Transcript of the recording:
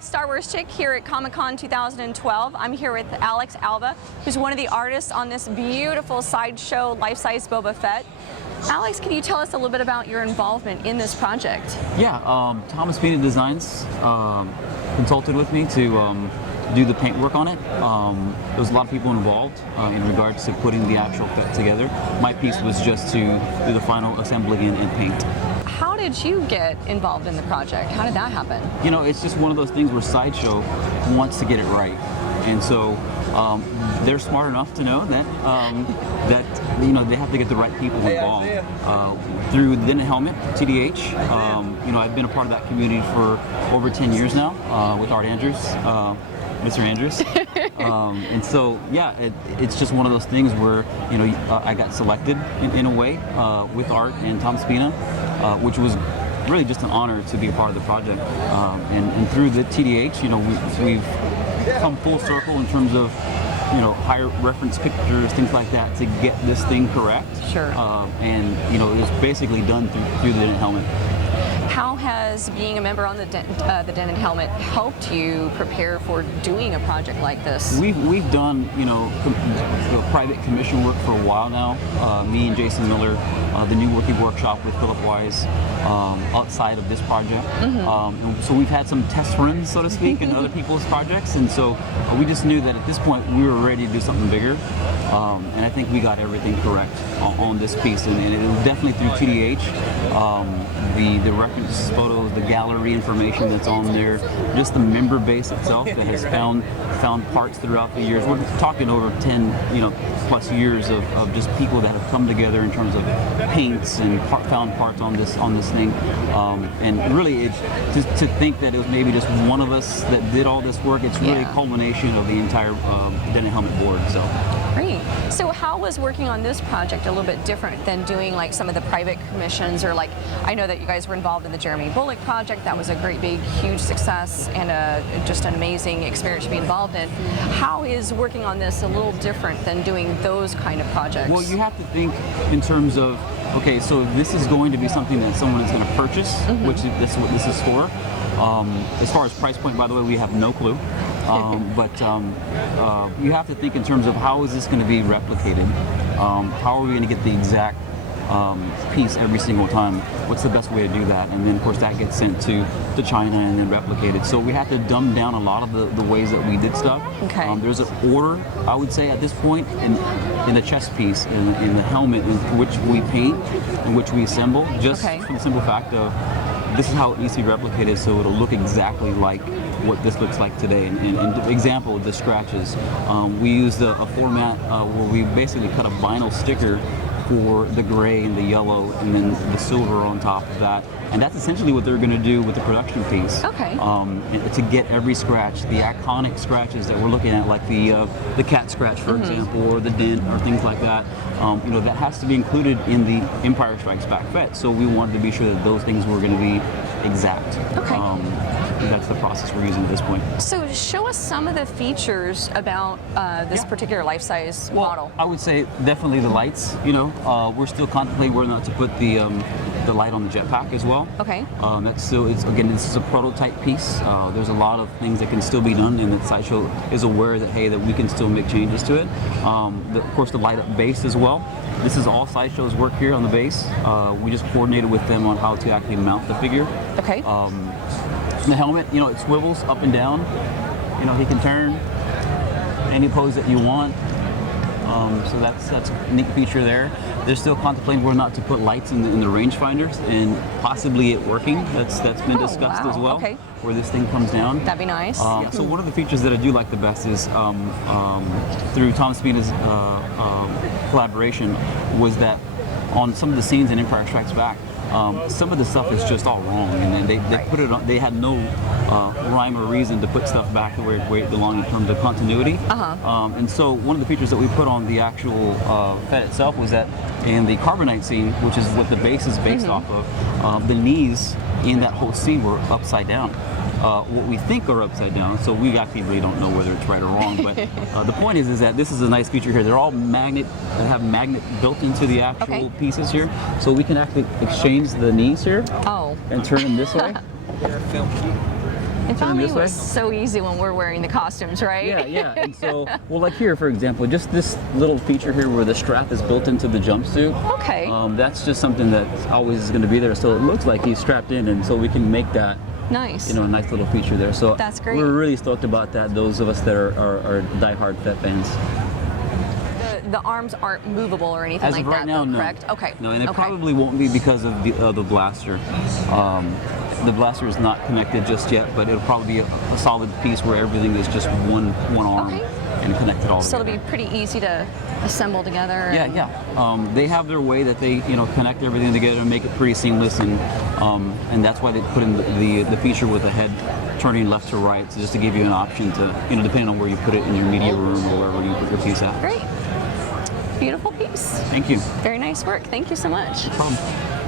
Star Wars Chick here at Comic-Con 2012. I'm here with Alex Alva, who's one of the artists on this beautiful Sideshow Life-Size Boba Fett. Alex, can you tell us a little bit about your involvement in this project? Yeah, Thomas Pena Designs consulted with me to do the paint work on it. There was a lot of people involved in regards to putting the actual Fett together. My piece was just to do the final assembly and paint. How did you get involved in the project? How did that happen? You know, it's just one of those things where Sideshow wants to get it right. And so they're smart enough to know that that you know, they have to get the right people involved. Through the Denton Helmet, TDH, you know, I've been a part of that community for over 10 years now with Art Andrews, Mr. Andrews. And so, yeah, it's just one of those things where, you know, I got selected in a way with Art and Thomas Pena, which was really just an honor to be a part of the project. And through the TDH, you know, we've come full circle in terms of, you know, higher reference pictures, things like that, to get this thing correct. Sure. And, you know, it was basically done through the Denton Helmet. How has being a member on the Denton Helmet helped you prepare for doing a project like this? We've done, you know, private commission work for a while now. Me and Jason Miller, the New Working Workshop with Philip Wise, outside of this project. And so we've had some test runs, so to speak, in other people's projects, and so we just knew that at this point we were ready to do something bigger. And I think we got everything correct on this piece, and it was definitely through TDH. The reference photos, the gallery information that's on there, just the member base itself that has found parts throughout the years. We're talking over 10, you know, plus years of just people that have come together in terms of paints and found parts on this thing. And really, to think that it was maybe just one of us that did all this work, it's really a culmination of the entire Denton Helmet board. So. Great. So how was working on this project a little bit different than doing like some of the private commissions, or like, I know that you guys were involved in the Jeremy Bullock project. That was a great big huge success and just an amazing experience to be involved in. How is working on this a little different than doing those kind of projects? Well, you have to think in terms of, okay, so this is going to be something that someone is going to purchase, which this is what this is for. As far as price point, by the way, we have no clue. But you have to think in terms of how is this going to be replicated? How are we going to get the exact piece every single time? What's the best way to do that? And then, of course, that gets sent to China and then replicated. So we have to dumb down a lot of the ways that we did stuff. Okay. There's an order, I would say, at this point in the chest piece, in the helmet, in which we paint, in which we assemble, just for the simple fact of this is how it needs to be replicated, so it'll look exactly like what this looks like today. And example, the scratches. We used a format where we basically cut a vinyl sticker for the gray and the yellow, and then the silver on top of that. And that's essentially what they're going to do with the production piece. Okay. To get every scratch, the iconic scratches that we're looking at, like the cat scratch, for example, or the dent, or things like that. You know, that has to be included in the Empire Strikes Back Fett. So we wanted to be sure that those things were going to be exact. Okay. That's the process we're using at this point. So show us some of the features about this particular life-size model. I would say definitely the lights. You know, we're still contemplating whether or not to put the light on the jetpack as well. Okay. That's still, again, this is a prototype piece. There's a lot of things that can still be done, and the Sideshow is aware that, hey, that we can still make changes to it. Of course, the light up base as well. This is all Sideshow's work here on the base. We just coordinated with them on how to actually mount the figure. Okay. The helmet, you know, it swivels up and down. You know, he can turn any pose that you want. So that's a neat feature there. They're still contemplating whether or not to put lights in the rangefinders, and possibly it working. That's been discussed as well. Okay. Where this thing comes down. That'd be nice. So one of the features that I do like the best is through Thomas Pena's collaboration, was that on some of the scenes in Empire Strikes Back, some of the stuff is just all wrong, and then they put it on. They had no rhyme or reason to put stuff back to where it belonged in terms of continuity. And so one of the features that we put on the actual Fett itself was that in the carbonite scene, which is what the base is based off of, the knees in that whole scene were upside down. What we think are upside down, so we actually really don't know whether it's right or wrong, but the point is that this is a nice feature here. They're all magnet, that have magnet built into the actual pieces here, so we can actually exchange the knees here and turn them this way. And turn them filming this way. was so easy when we're wearing the costumes, right? Yeah, yeah. And so, well, like here, for example, just this little feature here where the strap is built into the jumpsuit. Okay. That's just something that always is going to be there. So it looks like he's strapped in, and so we can make that, Nice. you know, a nice little feature there. So That's great. We're really stoked about that. Those of us that are diehard Fett fans. The arms aren't movable or anything As like of right that, now, though, no. correct? Okay. No, and it okay. probably won't be because of the blaster. The blaster is not connected just yet, but it'll probably be a solid piece where everything is just one arm Okay. and connected all So together. it'll be pretty easy to assemble together. Yeah, yeah. They have their way that they, you know, connect everything together and make it pretty seamless, and that's why they put in the feature with the head turning left to right, so just to give you an option to, you know, depending on where you put it in your media room or wherever you put your piece at. Great. Beautiful piece. Thank you. Very nice work. Thank you so much. No problem.